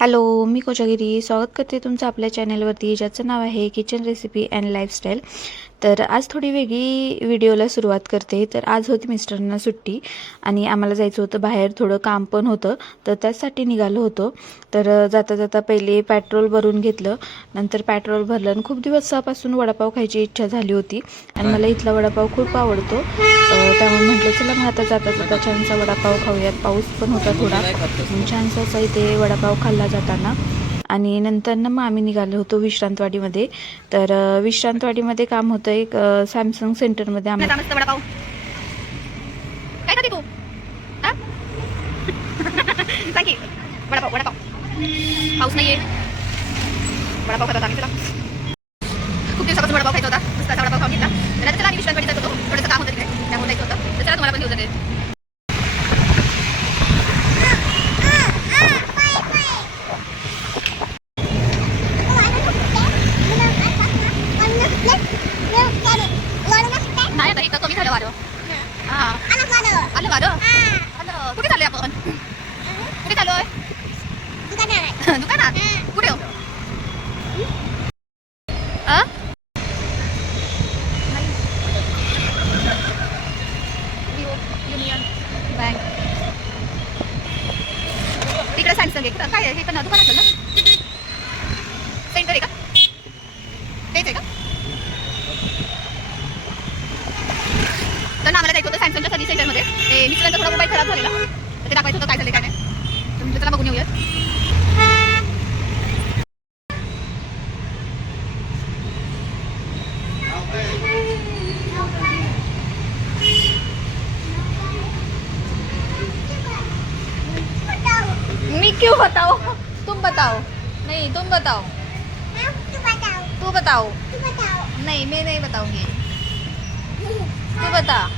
Hello, मी कोजागिरी स्वागत करते तुमचं आपल्या चॅनलवरती, ज्याचं नाव आहे किचन रेसिपी अँड लाईफस्टाईल. तर आज थोडी वेगळी व्हिडिओला सुरुवात करते. तर आज होती मिस्टरांना सुट्टी आणि आम्हाला जायचं होतं बाहेर, थोडं काम पण होतं, तर त्यासाठी निघालो होतो. तर जाता जाता पहिले पेट्रोल भरून घेतलं. नंतर पेट्रोल भरलं आणि खूप दिवसापासून वडापाव खायची इच्छा झाली होती आणि मला इथला वडापाव खूप आवडतो. त्यामुळे म्हटलं चला मग आता जाता जाता छानसा वडापाव खाऊयात. पाऊस पण होता थोडा, छानसा असा इथे वडापाव खाल्ला जाताना. आणि नंतर ना मग आम्ही निघालो होतो विश्रांतवाडीमध्ये. तर विश्रांतवाडीमध्ये काम होतं एक सॅमसंग सेंटरमध्ये. आम्ही वडापाव काय खाते तू? सांग की. वडापाव वडापाव पाऊस नाहीये, वडापाव खातात आम्ही. चला, खूप दिवसापासून वडापाव खायचा होता. मस्त असा वडापाव खाऊन घेतला. तर आता चला आम्ही विश्रांतवाडीत जात होतो, थोडंसं काम होतं तिकडे, त्यामुळे जायचं होतं. तर चला तुम्हाला पण घेऊन जाते. नाही आता इथं कमी झालं वारं. आलं वारं. आलं. कुठे चाललोय आपण? कुठे चाललोय? दुकानात. कुठे हो? युनियन बँक तिकडे सॅमसंग आहे. काय आहे हे? पण दुकान असेल ना, सेंटर आहे का? तेच आहे का? तर आम्हाला जायचं होतं सॅमसंगच्या सर्व्हिस सेंटरमध्ये. ते मिस्टरांचा थोडा मोबाईल खराब झालेला, तर ते दाखवायचं होतं काय झालं काय नाही. तर म्हणजे चला बघून येऊयात. मैं क्यों बताओ? तुम बताओ. नहीं तुम बताओ. तू बताओ. नहीं मैं नहीं बताऊंगी, तू बता.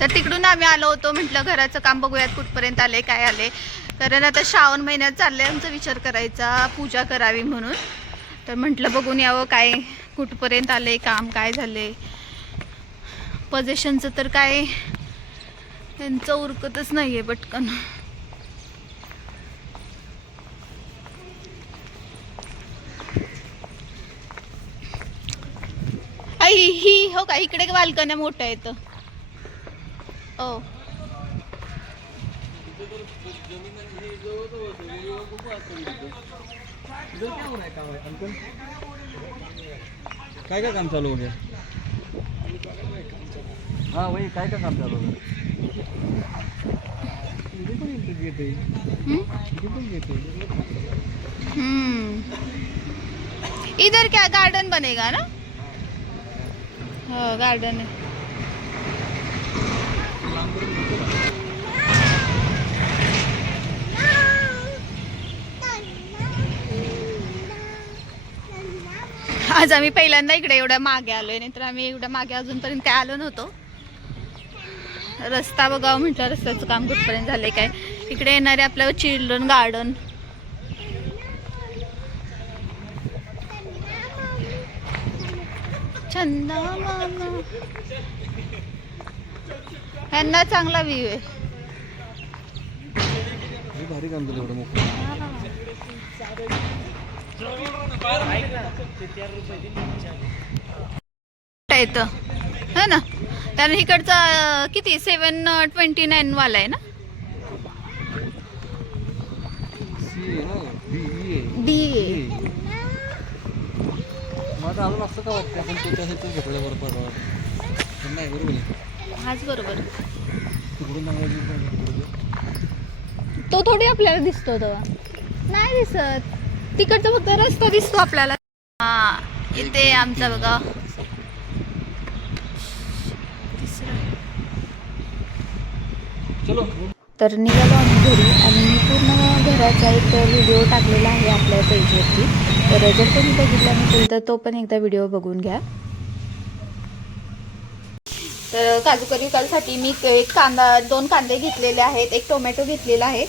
तर तिकडून आम्ही आलो होतो. म्हटलं घराचं काम बघूयात कुठपर्यंत आले काय आले. कारण आता श्रावण महिन्यात चाललंय आमचा विचार करायचा, पूजा करावी म्हणून. तर म्हटलं बघून यावं काय कुठपर्यंत आले काम, काय झाले. पोझिशनचं तर काय त्यांचं उरकतच नाहीये पटकन. ही हो का, इकडे बाल्कन्या मोठ्या आहेत. ओ काय काय काम चालू हो गया? हाँ वही काय का काम चालू हो गया? इधर क्या गार्डन बनेगा ना? हाँ गार्डन है. आज आम्ही पहिल्यांदा इकडे एवढ्या मागे आलोय, नाहीतर आम्ही एवढ्या मागे अजूनपर्यंत काय आलो नव्हतो. रस्ता बघावं म्हटलं, रस्त्याचं काम कुठपर्यंत झालंय काय. इकडे येणारे आपलं चिल्ड्रन गार्डन. चंदा मामा यांना चांगला व्ह्यू आहे. भारी काम झालं एवढं मोठं. येतं है ना. कारण इकडचा किती 729 वाला आहे ना. डी माझं अजून असं का वाटतं आपण त्याच्या ह्याचं घेतलं बरोबर नाही. बरोबर आहे, हाच बरोबर. तिकडून तो थोडी आपल्याला दिसतो तेव्हा, नाही दिसत. तिकडचा फक्त रस्ता दिसतो आपल्याला. हा इथे आमचा बघा चलो. तर निघालो आम्ही घरी आणि मी पूर्ण घराचा एक व्हिडिओ टाकलेला आहे आपल्या पेजवरती. तर जर कोणी बघितला नसेल तर तो पण एकदा व्हिडिओ बघून घ्या. तर काजू करी करण्यासाठी मी एक कांदा, 2 कांदे घेतलेले आहेत, एक टोमॅटो घेतलेला आहे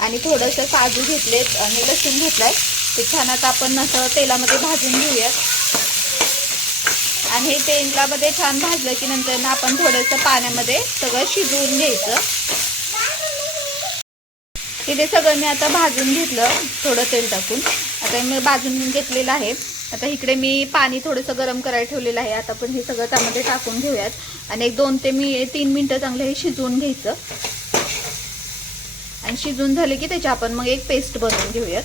आणि थोडंसं काजू घेतलेत आणि लसूण घेतलाय. ते छान आता आपण असं तेलामध्ये भाजून घेऊयात. आणि हे तेलामध्ये छान भाजलं की नंतर ना आपण थोडंसं पाण्यामध्ये सगळं शिजवून घ्यायचं. इथे सगळं मी आता भाजून घेतलं थोडं तेल टाकून. आता मी भाजून घेतलेलं आहे. आता इकडे मी पाणी थोडंसं गरम करायला ठेवलेलं आहे. आता आपण हे सगळं त्यामध्ये टाकून घेऊयात आणि एक 2 ते 3 मिनटं चांगलं हे शिजवून घ्यायचं. आणि शिजून झाले की त्याची आपण मग एक पेस्ट बनवून घेऊयात.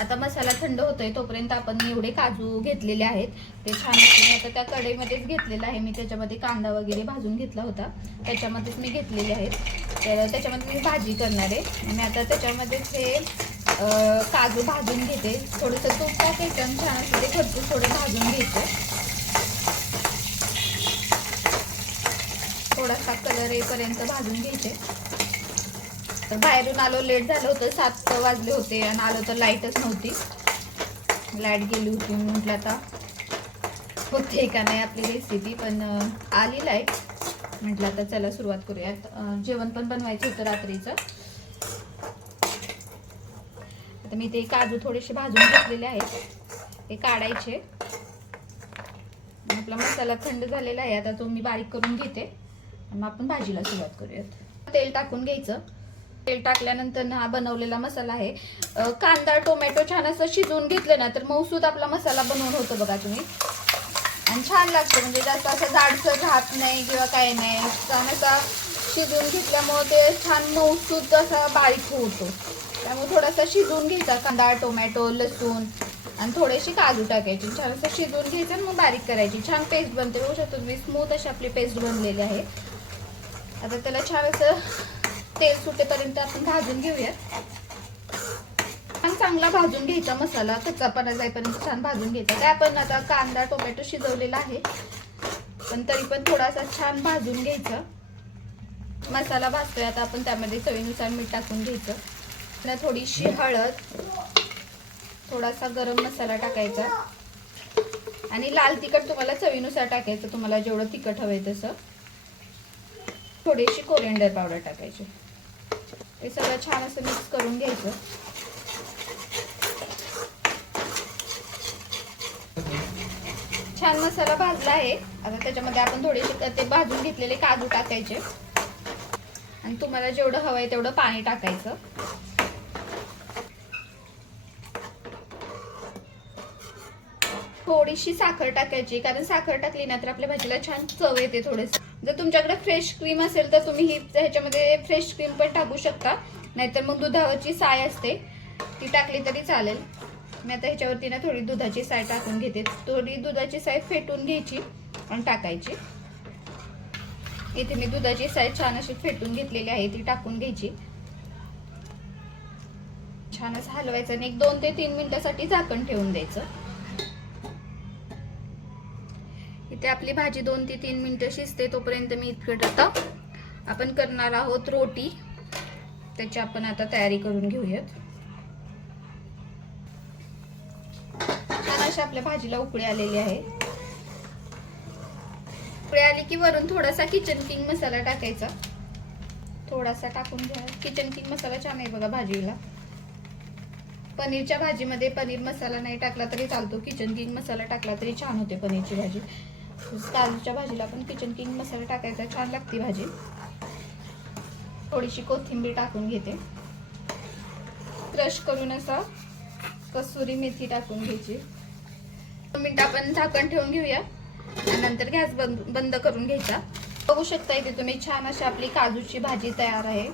आता मसाला थंड होतोय तोपर्यंत आपण एवढे काजू घेतलेले आहेत ते छान असते. आता त्या कढईमध्येच घेतलेलं आहे मी. त्याच्यामध्ये कांदा वगैरे भाजून घेतला होता त्याच्यामध्येच मी घेतलेले आहेत. तर त्याच्यामध्ये मी भाजी करणार आहे आणि आता त्याच्यामध्येच हे काजू भाजून घेते. थोडंसं तूप टाकायचं आणि छान असं ते भरपूर थोडं भाजून घ्यायचं. थोडासा कलर येईपर्यंत भाजून घ्यायचे. तर बाहेरून आलो, लेट झालं होतं, 7 वाजले होते आणि आलो तर लाईटच नव्हती. लाईट गेली होती. म्हटलं आता होते का नाही आपली रेसिपी, पण आली लाईट. म्हटलं आता चला सुरुवात करूयात. जेवण पण बनवायचं होतं रात्रीचं. आता मी ते काजू थोडेसे भाजून घेतलेले आहेत ते काढायचे. आपला मसाला थंड झालेला आहे. आता तो मी बारीक करून घेते आणि मग आपण भाजीला सुरुवात करूयात. तेल टाकून घ्यायचं. तेल टाकल्यानंतर हा बनवलेला मसाला आहे. कांदा टोमॅटो छान असं शिजवून घेतलं ना तर मऊसूद आपला मसाला बनवून होतो बघा तुम्ही. आणि छान लागतं, म्हणजे जास्त असं जाडसर राहत नाही किंवा काय नाही. छान असा शिजवून घेतल्यामुळे ते छान मऊसूद असा बारीक होतो. त्यामुळे थोडासा शिजवून घ्यायचा कांदा टोमॅटो लसूण आणि थोडेसे काजू टाकायचे. छान असं शिजवून घ्यायचं आणि मग बारीक करायची. छान पेस्ट बनते. बघू शकतो तुम्ही स्मूथ अशी आपली पेस्ट बनलेली आहे. आता त्याला छान असं तेल सुटेपर्यंत आपण भाजून घेऊयात. छान चांगला भाजून घ्यायचा मसाला, कच्चापणा जाईपर्यंत छान भाजून घ्यायचा. काय आपण आता कांदा टोमॅटो शिजवलेला आहे पण तरी पण थोडासा छान भाजून घ्यायचा. मसाला भाजतोय आता आपण त्यामध्ये चवीनुसार मीठ टाकून घ्यायचं. थोडीशी हळद, थोडासा गरम मसाला टाकायचा आणि लाल तिखट तुम्हाला चवीनुसार टाकायचं. तुम्हाला जेवढं तिखट हवंय तसं. थोडीशी कोरिएंडर पावडर टाकायची. हे सगळं छान असं मिक्स करून घ्यायचं. छान मसाला भाजला आहे. आता त्याच्यामध्ये आपण थोडेसे ते भाजून घेतलेले काजू टाकायचे आणि तुम्हाला जेवढं हवंय तेवढं पाणी टाकायचं. थोडीशी साखर टाकायची, कारण साखर टाकली ना तर आपल्या भाजीला छान चव येते. थोडेसे जर तुमच्याकडे फ्रेश क्रीम असेल तर तुम्ही ह्याच्यामध्ये फ्रेश क्रीम पण टाकू शकता, नाहीतर मग दुधाची साय असते ती टाकली तरी चालेल. मी आता ह्याच्यावरती ना थोडी दुधाची साय टाकून घेते. थोडी दुधाची साय फेटून घ्यायची आणि टाकायची. इथे मी दुधाची साय छान अशी फेटून घेतलेली आहे ती टाकून घ्यायची. छान असं हलवायचं आणि एक 2 ते 3 मिनिटासाठी झाकण ठेवून द्यायचं. इथे आपली भाजी 2 ते 3 मिनिटं शिजते तोपर्यंत मी इतकं आता आपण करणार आहोत रोटी. त्याची आपण आता तयारी करून घेऊयात. छान अशी आपल्या भाजीला उकळी आलेली आहे. उकळी आली की वरून थोडासा किचन किंग मसाला टाकायचा. थोडासा टाकून घ्या. किचन किंग मसाला छान आहे बघा भाजीला. पनीरच्या भाजीमध्ये पनीर मसाला नाही टाकला तरी चालतो, किचन किंग मसाला टाकला तरी छान होते पनीरची भाजी. काजूच्या भाजीला पण किचन किंग मसाला टाकायचा, छान लागते भाजी. थोडीशी कोथिंबीर टाकून घेते. क्रश करून असा कसुरी मेथी टाकून घ्यायची. 2 मिनिटं आपण झाकण ठेवून घेऊया आणि नंतर गॅस बंद करून घ्यायचा. बघू शकता इथे तुम्ही छान अशी आपली काजूची भाजी तयार आहे.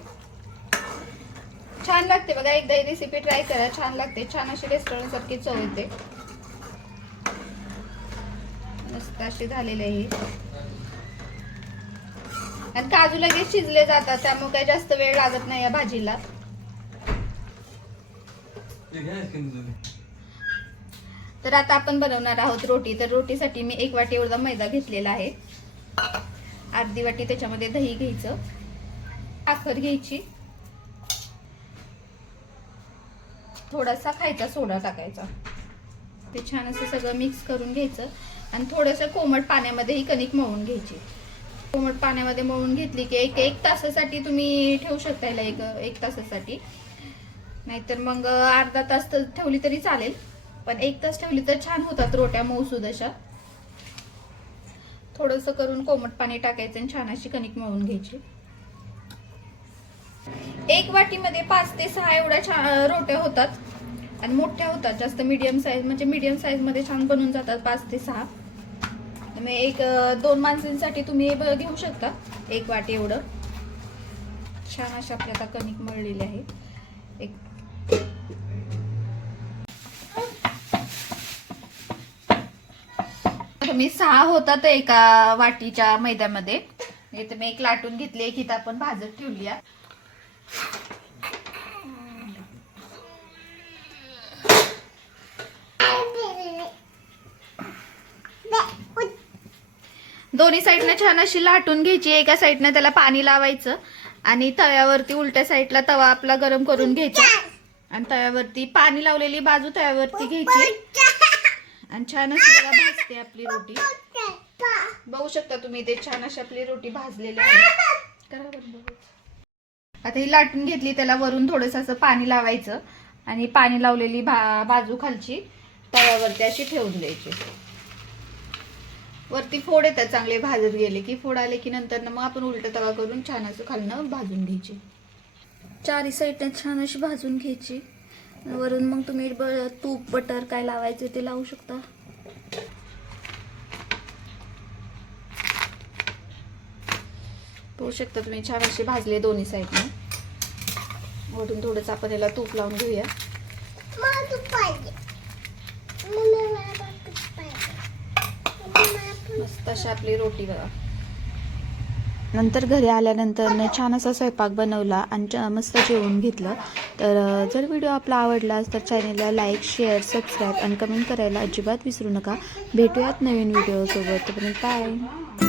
छान लागते बघा, एकदा ही रेसिपी ट्राय करा, छान लागते. छान अशी रेस्टॉरंट सारखी चव येते. मस्त अशी झालेली आहे आणि काजू लगेच शिजले जातात त्यामुळे काही जास्त वेळ लागत नाही या भाजीला. तर आता आपण बनवणार आहोत रोटी. तर रोटीसाठी मी 1 वाटी एवढा मैदा घेतलेला आहे. अर्धी वाटी त्याच्यामध्ये दही घ्यायचं, साखर घ्यायची, थोडासा खायचा सोडा टाकायचा. ते छान असं सगळं मिक्स करून घ्यायचं आणि थोडंसं कोमट पाण्यामध्ये ही कणिक मळून घ्यायची. कोमट पाण्यामध्ये मळून घेतली की एक तासासाठी तुम्ही ठेवू शकता याला. एक तासासाठी, नाहीतर मग अर्धा तास ठेवली तरी चालेल, पण 1 तास ठेवली तर छान होतात रोट्या मऊसूद अशा. थोडंसं करून कोमट पाणी टाकायचं आणि छान अशी कणिक मळून घ्यायची. एक वाटीमध्ये 5 ते 6 एवढ्या छान रोट्या होतात आणि मोठ्या होतात जास्त. मीडियम साईज म्हणजे मीडियम साईज मध्ये छान बनून जातात 5 ते 6. मग एक 2 माणसांसाठी तुम्ही घेऊ शकता 1 वाटी एवढं. छान अशी आपली आता कणिक मळलेली आहे. मी 6 होतात एका वाटीच्या मैद्यामध्ये. इथे मी एक लाटून घेतली, एक इथं आपण भाजत ठेवली आहे. दोन्ही साईडने छान अशी लाटून घ्यायची. एका साईडने त्याला पाणी लावायचं आणि तव्यावरती उलट्या साईडला तवा आपला गरम करून घ्यायचा आणि तव्यावरती पाणी लावलेली बाजू तव्यावरती घ्यायची आणि छान अशी बघा भाजते आपली रोटी. बघू शकता तुम्ही ते छान अशी आपली रोटी भाजलेली आहे. आता ही लाटून घेतली, त्याला वरून थोडंसं असं पाणी लावायचं आणि पाणी लावलेली बाजू खालची तव्यावरती अशी ठेवून द्यायची. वरती फोड येतात चांगले भाजत गेले की. फोड आले की नंतर मग आपण उलटा तवा करून छान असं खालनं भाजून घ्यायची. चारी साईडने छान अशी भाजून घ्यायची. वरून मग तुम्ही तूप बटर काय लावायचं ते लावू शकता. बघू शकता तुम्ही छान अशी भाजले दोन्ही साईडने. वरून थोडंसं आपण याला तूप लावून घेऊया. मस्त अशी आपली रोटी बघा. नंतर घरी आल्यानंतर छान असा स्वयंपाक बनवला आणि मस्त जेवून घेतलं. तर जर व्हिडिओ आपला आवडला तर चॅनलला लाईक, शेअर, सबस्क्राईब आणि कमेंट करायला अजिबात विसरू नका. भेटूयात नवीन व्हिडिओसोबत. तोपर्यंत बाय.